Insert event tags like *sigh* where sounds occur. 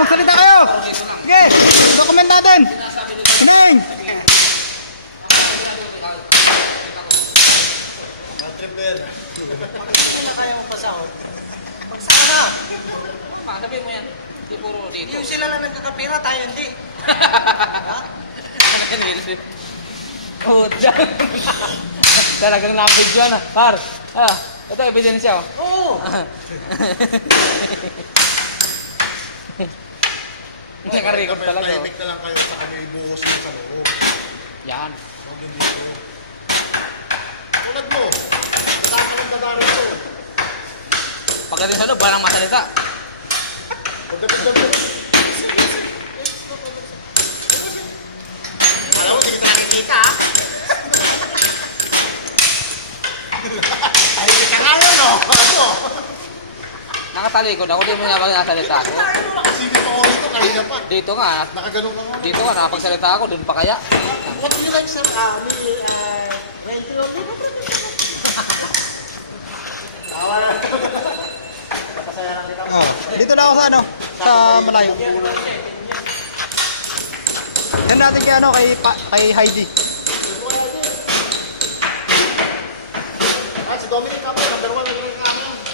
magsalita kayo. Sige, document natin. Hining. Hindi na kaya magpasahod. Magsaka na. Sabihin mo yan. Hindi puro dito. Yung sila lang nagkakapira, tayo hindi. Ano yan, Will? Oh, dyan. Talagang na-video na. Par, ah, ito ebidensya. oh. Oo. *laughs* Nakarecord talaga. oh. Tahimik na lang kayo sa kanya ibuhos mo sa loob. Yan. Huwag yung dito. Tulad mo. Wala ka ng baga rito. Pagdating sa loob, parang masalita. Pagdating doon mo. Alam mo, hindi kita nakikita ah. Ay, kita nga yun oh. Ano? Nakatalikod ako, di mo nga magsasalita ako. Sino pa ako rito kanina pa. Dito nga, Nakaganon ka nga. dito nga, nakapagsalita ako, doon pa kaya. What do you like, sir? Ah, me, uh, right only. Tawa na. Papasaya lang kita. Oh, dito na ako sa ano, sa malayo. Yan natin kay ano, kay, pa, kay Heidi. Ah, si Dominic Campbell, number one, number one.